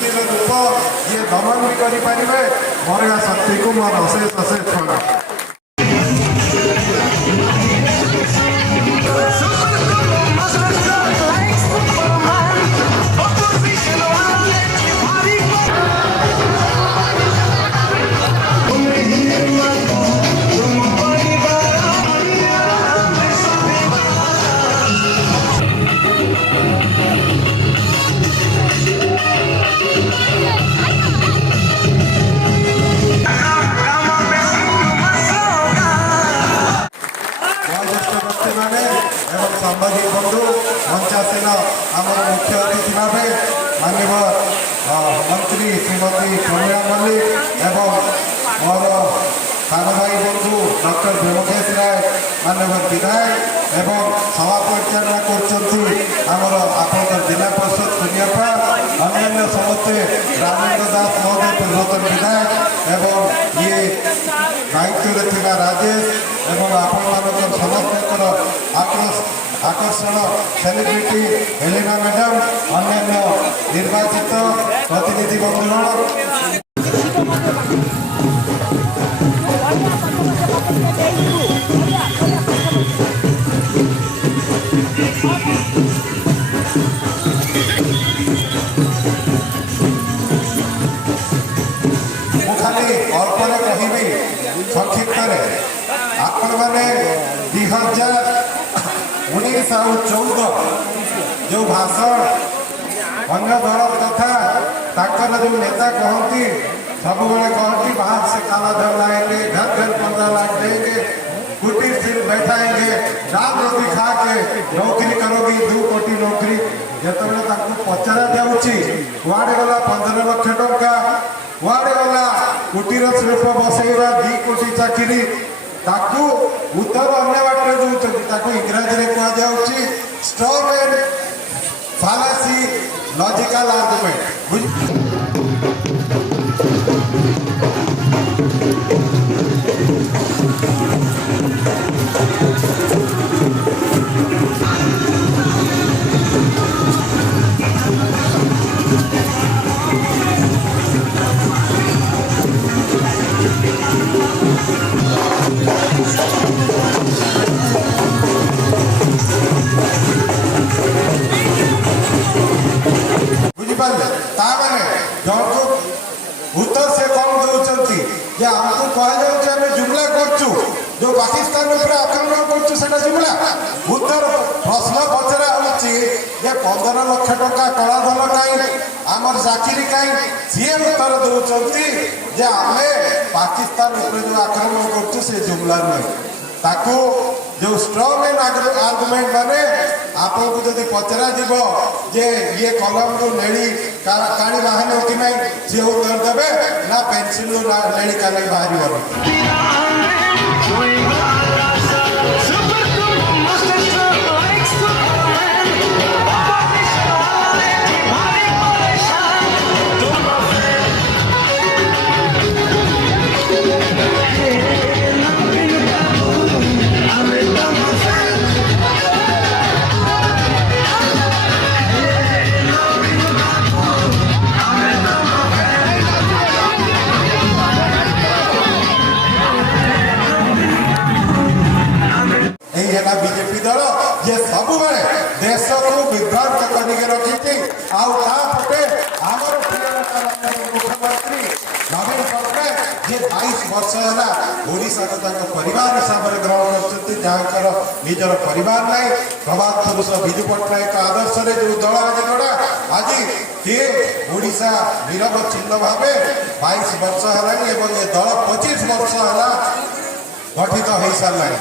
सृष्टि रूप ये दमन भी करें मरवा शक्ति को मोर अशेष अशेष प्रणाम। साम्बादिक बंधु मंचासीन आम मुख्य अतिथि भाव मानव मंत्री श्रीमती प्रमीला मल्लिक एवं मोर सान भाई बंधु डॉक्टर व्योमकेश राय मानव विधायक एवं सभा परिचालना कर आप जिला परिषद सुनियापा अन्य समस्ते राजेन्द्र दास महोदय पूर्वतन विधायक एवं ये दायित्व थे राजेश एवं आपण समस्त आकर्षण सेलिब्रिटी हेलेना मैडम अन्य निर्वाचित प्रतिनिधि बंधुगण खाली अल्पने कहबी संक्षिप्त आपण मैंने 2019-14 जो भाषण अन्य दल तथा जो नेता कहती सब कहती बाहर से काला धन लाएंगे घर घर 15 लाख देंगे कुटीर सिर बैठाएंगे रात रोटी खा के नौकरी करोगी 2 कोटी नौकरी जिते पचरा जाऊँगी कुआड़े गला 15 लाख टंका कुआड़े गला कुटीर शिल्प बसैवा 2 कोटी चाकरी ताकू उत्तर अन्य बाटे दूसरी इंग्राजी में कहुच्छी स्ट्रॉन्ग एंड फालासी लॉजिकल आर्गुमेंट उत्तर से कौन दौरान आमको कह जुमला करचु जो पाकिस्तान में आक्रमण कर जुमला उत्तर प्रश्न पचरा होची 15 लाख टंका कला धन कहीं आमर चाकरी कहीं सी उत्तर दौरान आम पाकिस्तान जो आक्रमण कर जुमला नुहे ताकू जो स्ट्रॉन्ग एंड आर्गुमेंट माने आपको जब पचरा जीव जे ये कलम रू नेली काणी बाहर कि ना सी उत्तर देवे ना पेनसिल रू नेली काणी बाहर बीजेपी दल ये सब देश को विभ्रांत करके रखी आउटे आमर मुख्यमंत्री नवीन पट्टनायक ये 22 वर्ष है ओडिशा को परिवार हिसाब से ग्रहण कर जहाँकर निजर परिवार ना प्रभात पुरुष विजु पट्टनायक आदर्श जो दल आज गड़ा आज किए ओडिशा नीरव चिन्ह भाव 22 वर्ष है ये दल 25 वर्ष है गठित हो सारा।